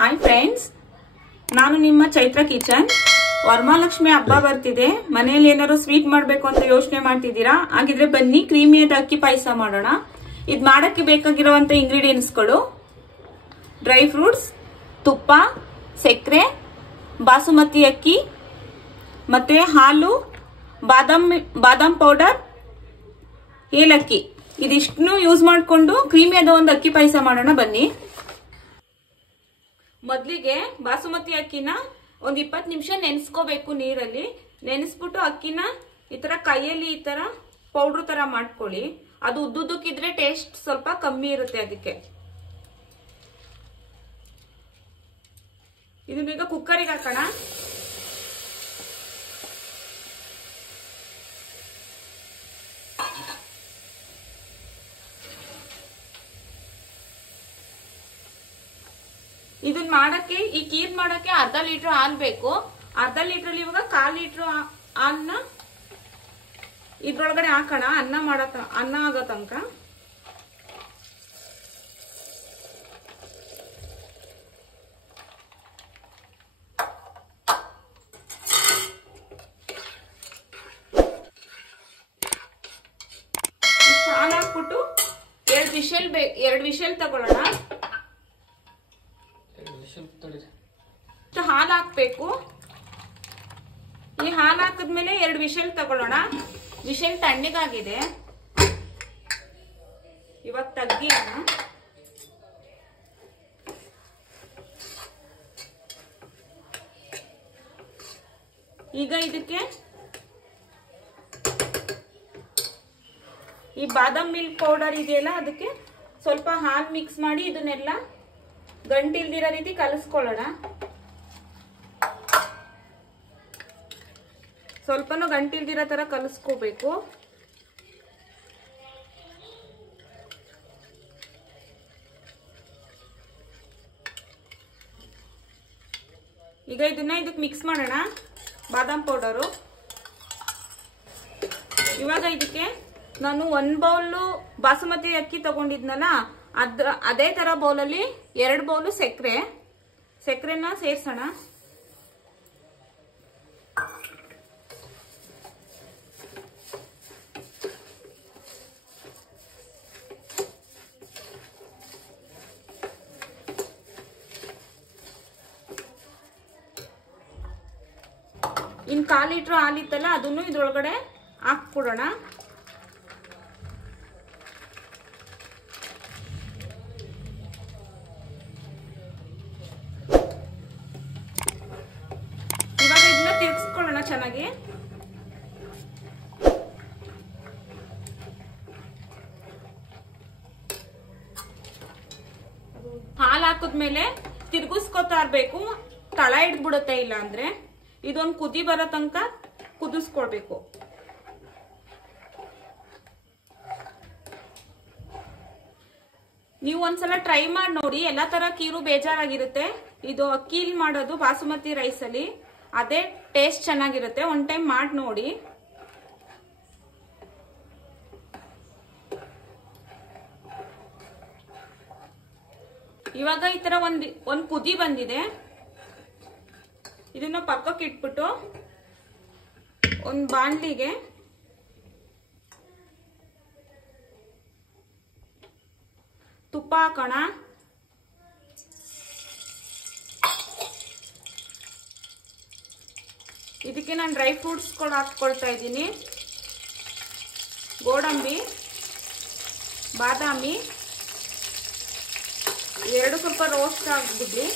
Hi friends, ನಾನು ನಿಮ್ಮ Chaitra kitchen. Varamahalakshmi ಹಬ್ಬ ಬರ್ತಿದೆ. ಮನೆಯಲ್ಲಿ ಏನಾದ್ರು ಸ್ವೀಟ್ ಮಾಡಬೇಕು ಅಂತ ಯೋಚನೆ ಮಾಡ್ತಿದ್ದೀರಾ? ಹಾಗಿದ್ರೆ ಬನ್ನಿ ಕ್ರೀಮಿಯಾದ ಅಕ್ಕಿ ಪಾಯಸ ಮಾಡೋಣ. ಇದು ಮಾಡಕ್ಕೆ ಬೇಕಾಗಿರುವಂತ ಇಂಗ್ರೀಡಿಯೆಂಟ್ಸ್ಗಳು: ಡ್ರೈ ಫ್ರೂಟ್ಸ್, ತುಪ್ಪ, ಸಕ್ಕರೆ, ಬಾಸುಮತಿ ಅಕ್ಕಿ, ಮತ್ತೆ ಹಾಲು, ಬಾದಾಮ್ ಪೌಡರ್, ಏಲಕ್ಕಿ. ಇದಿಷ್ಟನ್ನು ಯೂಸ್ ಮಾಡಿಕೊಂಡು ಕ್ರೀಮಿಯಾದ ಒಂದು ಅಕ್ಕಿ ಪಾಯಸ ಮಾಡೋಣ. ಬನ್ನಿ. ಮೊದಲಿಗೆ ಬಾಸುಮತಿ ಅಕ್ಕಿನ ಒಂದ್ 20 ನಿಮಿಷ ನೆನೆಸ್ಕೋಬೇಕು. ನೀರಲ್ಲಿ ನೆನೆಸ್ಬಿಟ್ಟು ಅಕ್ಕಿನ ಈ ತರ ಕೈಯಲ್ಲಿ ಈ ತರ ಪೌಡರ್ ತರ ಮಾಡ್ಕೊಳ್ಳಿ. ಅದು ಉದ್ದುದ್ದಕ್ಕಿದ್ರೆ ಟೇಸ್ಟ್ ಸ್ವಲ್ಪ ಕಮ್ಮಿ ಇರುತ್ತೆ. ಅದಕ್ಕೆ ಇದನ್ನೀಗ ಕುಕ್ಕರಿಗೆ ಹಾಕೋಣ. ಇದನ್ನ ಮಾಡಕ್ಕೆ, ಈ ಖೀರ್ ಮಾಡಕ್ಕೆ ಅರ್ಧ ಲೀಟರ್ ಹಾಲು ಬೇಕು. ಅರ್ಧ ಲೀಟರ್ ಇವಾಗ 1/4 ಲೀಟರ್ ಹಾಲನ್ನ ಇದ್ರೊಳಗಡೆ ಹಾಕೋಣ. ಅನ್ನ ಆಗೋ ತನಕ. ಇಷ್ಟು ಹಾಲು ಹಾಕ್ಬಿಟ್ಟು 2 ವಿಷಲ್ ತಗೊಳ್ಳೋಣ. ಹಾಲು ಹಾಕ್ಬೇಕು. ಈ ಹಾಲು ಹಾಕಿದ್ಮೇಲೆ 2 ವಿಷಲ್ ತಗೊಳ್ಳೋಣ. ವಿಷಲ್ ತಣ್ಣಗಾಗಿದೆ, ಇವಾಗ ತೆಗಿಯೋಣ. ಈಗ ಇದಕ್ಕೆ ಈ ಬಾದಾಮ್ ಮಿಲ್ಕ್ ಪೌಡರ್ ಇದೆಯಲ್ಲ, ಅದಕ್ಕೆ ಸ್ವಲ್ಪ ಹಾಲು ಮಿಕ್ಸ್ ಮಾಡಿ ಇದನ್ನೆಲ್ಲ ಗಂಟಿಲ್ದಿರೋ ರೀತಿ ಕಲಿಸ್ಕೊಳ್ಳೋಣ. ಸ್ವಲ್ಪನೂ ಗಂಟಿಲ್ದಿರೋ ತರ ಕಲಿಸ್ಕೋಬೇಕು. ಈಗ ಇದಕ್ಕೆ ಮಿಕ್ಸ್ ಮಾಡೋಣ, ಬಾದಾಮ್ ಪೌಡರು. ಇವಾಗ ಇದಕ್ಕೆ ನಾನು 1 ಬೌಲು ಬಾಸುಮತಿ ಅಕ್ಕಿ ತಗೊಂಡಿದ್ನಲ್ಲ, ಅದೇ ತರ ಬೌಲಲ್ಲಿ 2 ಬೌಲು ಸಕ್ಕರೆನ ಸೇರ್ಸೋಣ. ಇನ್ 1/4 ಲೀಟರ್ ಹಾಲಿತ್ತಲ್ಲ, ಅದನ್ನು ಇದ್ರೊಳಗಡೆ ಹಾಕ್ಬಿಡೋಣ. ಇವಾಗ ಇದನ್ನ ತಿರ್ಗಿಸ್ಕೊಳ್ಳೋಣ ಚೆನ್ನಾಗಿ. ಹಾಲು ಹಾಕಿದ್ಮೇಲೆ ತಿರ್ಗಿಸ್ಕೊತಾ ಇರ್ಬೇಕು, ತಳ ಹಿಡ್ಬಿಡುತ್ತೆ. ಇಲ್ಲ ಅಂದ್ರೆ ಇದೊಂದು ಕುದಿ ಬರೋ ತನಕ ಕುದಿಸ್ಕೊಳ್ಬೇಕು. ನೀವು ಒಂದ್ಸಲ ಟ್ರೈ ಮಾಡಿ ನೋಡಿ. ಎಲ್ಲಾ ತರ ಕೀರು ಬೇಜಾರಾಗಿರುತ್ತೆ. ಇದು ಅಕ್ಕಿಲಿ ಮಾಡೋದು ಬಾಸುಮತಿ ರೈಸ್ ಅಲ್ಲಿ ಅದೇ ಟೇಸ್ಟ್ ಚೆನ್ನಾಗಿರುತ್ತೆ. ಒನ್ ಟೈಮ್ ಮಾಡಿ ನೋಡಿ. ಇವಾಗ ಈ ತರ ಒಂದ್ ಕುದಿ ಬಂದಿದೆ. ಇದನ್ನ ಪಕ್ಕಕ್ಕೆ ಇಟ್ಬಿಟ್ಟು ಒಂದು ಬಾಣಲಿಗೆ ತುಪ್ಪ ಹಾಕೋಣ. ಇದಕ್ಕೆ ನಾನು ಡ್ರೈ ಫ್ರೂಟ್ಸ್ ಕೂಡ ಹಾಕೊಳ್ತಾ ಇದ್ದೀನಿ. ಗೋಡಂಬಿ, ಬಾದಾಮಿ 2 ಸ್ವಲ್ಪ ರೋಸ್ಟ್ ಆಗ್ಬಿಡ್ಲಿ.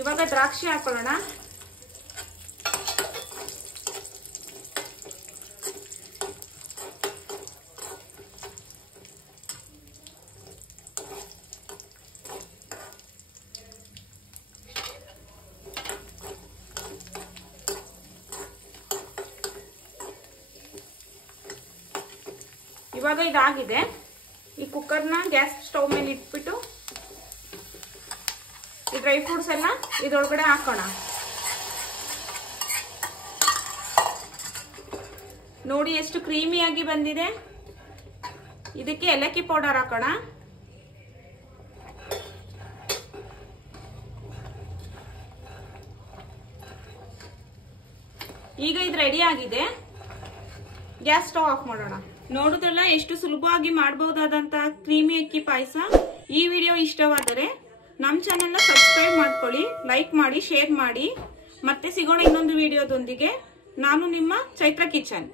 ಇವಾಗ ದ್ರಾಕ್ಷಿ ಹಾಕೊಳ್ಳೋಣ. ಇವಾಗ ಇದಾಗಿದೆ. ಈ ಕುಕ್ಕರ್ನ ಗ್ಯಾಸ್ ಸ್ಟವ್ ಮೇಲೆ ಇಟ್ಬಿಟ್ಟು ಈ ಡ್ರೈ ಫ್ರೂಟ್ಸ್ ಎಲ್ಲ ಇದ್ರೊಳಗಡೆ ಹಾಕೋಣ. ನೋಡಿ ಎಷ್ಟು ಕ್ರೀಮಿಯಾಗಿ ಬಂದಿದೆ. ಇದಕ್ಕೆ ಏಲಕ್ಕಿ ಪೌಡರ್ ಹಾಕೋಣ. ಈಗ ಇದು ರೆಡಿ ಆಗಿದೆ. ಗ್ಯಾಸ್ ಸ್ಟವ್ ಆಫ್ ಮಾಡೋಣ. ನೋಡುದಲ್ಲ ಎಷ್ಟು ಸುಲಭವಾಗಿ ಮಾಡಬಹುದಾದಂತ ಕ್ರೀಮಿ ಅಕ್ಕಿ ಪಾಯಸ. ಈ ವಿಡಿಯೋ ಇಷ್ಟವಾದರೆ ನಮ್ಮ ಚಾನೆಲ್ ನ ಸಬ್ಸ್ಕ್ರೈಬ್ ಮಾಡ್ಕೊಳ್ಳಿ, ಲೈಕ್ ಮಾಡಿ, ಶೇರ್ ಮಾಡಿ. ಮತ್ತೆ ಸಿಗೋಣ ಇನ್ನೊಂದು ವಿಡಿಯೋದೊಂದಿಗೆ. ನಾನು ನಿಮ್ಮ ಚೈತ್ರ ಕಿಚನ್.